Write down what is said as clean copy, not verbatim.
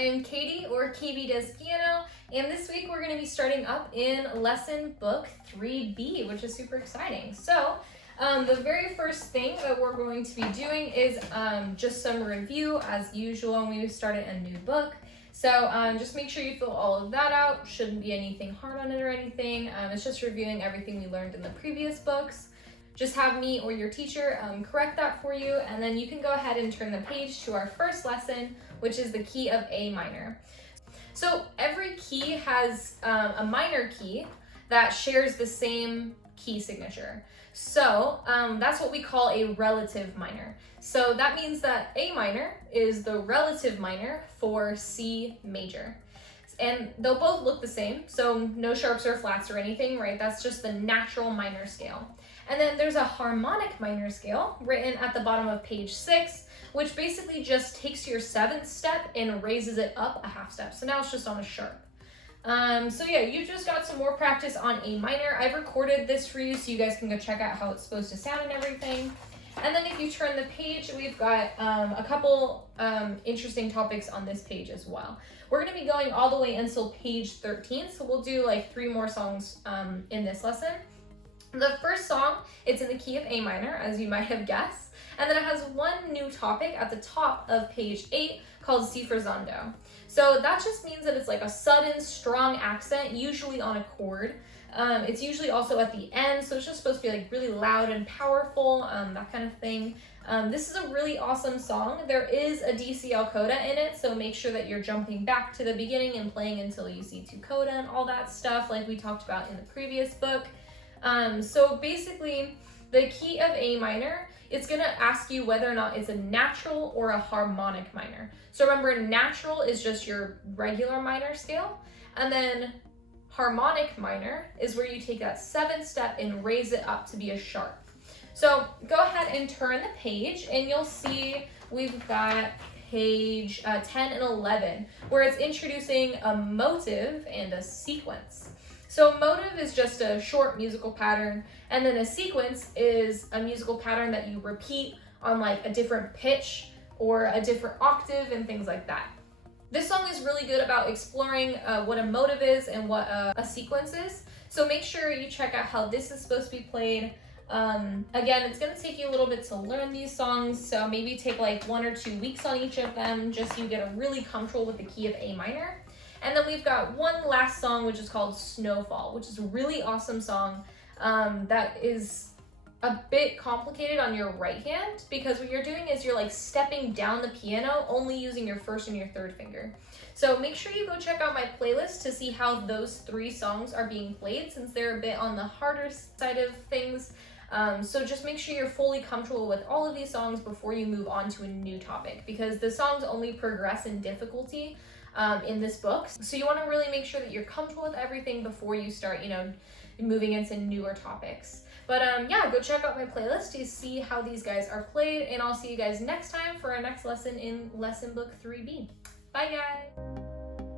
I am Katie, or KB Does Piano, and this week we're going to be starting up in lesson book 3B, which is super exciting. So, the very first thing that we're going to be doing is just some review as usual when we started a new book. So just make sure you fill all of that out. Shouldn't be anything hard on it or anything. It's just reviewing everything we learned in the previous books. Just have me or your teacher correct that for you, and then you can go ahead and turn the page to our first lesson, which is the key of A minor. So every key has a minor key that shares the same key signature. So that's what we call a relative minor. So that means that A minor is the relative minor for C major. And they'll both look the same, so no sharps or flats or anything, right? That's just the natural minor scale. And then there's a harmonic minor scale written at the bottom of page 6, which basically just takes your 7th step and raises it up a half step. So now it's just on a sharp. So yeah, you just got some more practice on A minor. I've recorded this for you so you guys can go check out how it's supposed to sound and everything. And then if you turn the page, we've got a couple interesting topics on this page as well. We're going to be going all the way until page 13, so we'll do like 3 more songs in this lesson. The first song, it's in the key of A minor, as you might have guessed, and then it has one new topic at the top of page 8 called Sforzando. So that just means that it's like a sudden, strong accent, usually on a chord. It's usually also at the end, so it's just supposed to be like really loud and powerful, that kind of thing. This is a really awesome song. There is a DCL coda in it, so make sure that you're jumping back to the beginning and playing until you see 2 coda and all that stuff like we talked about in the previous book. So basically, the key of A minor, it's going to ask you whether or not it's a natural or a harmonic minor. So remember, natural is just your regular minor scale, and then harmonic minor is where you take that 7th step and raise it up to be a sharp. So go ahead and turn the page and you'll see we've got page 10 and 11 where it's introducing a motive and a sequence. So motive is just a short musical pattern, and then a sequence is a musical pattern that you repeat on like a different pitch or a different octave and things like that. This song is really good about exploring what a motive is and what a sequence is. So make sure you check out how this is supposed to be played. Again, it's going to take you a little bit to learn these songs, so maybe take like 1 or 2 weeks on each of them, just so you get really comfortable with the key of A minor. And then we've got one last song, which is called Snowfall, which is a really awesome song that is a bit complicated on your right hand, because what you're doing is you're like stepping down the piano only using your 1st and your 3rd finger. So make sure you go check out my playlist to see how those 3 songs are being played, since they're a bit on the harder side of things. So just make sure you're fully comfortable with all of these songs before you move on to a new topic, because the songs only progress in difficulty in this book. So you want to really make sure that you're comfortable with everything before you start, moving into newer topics. But yeah, go check out my playlist to see how these guys are played, and I'll see you guys next time for our next lesson in lesson book 3B. Bye guys!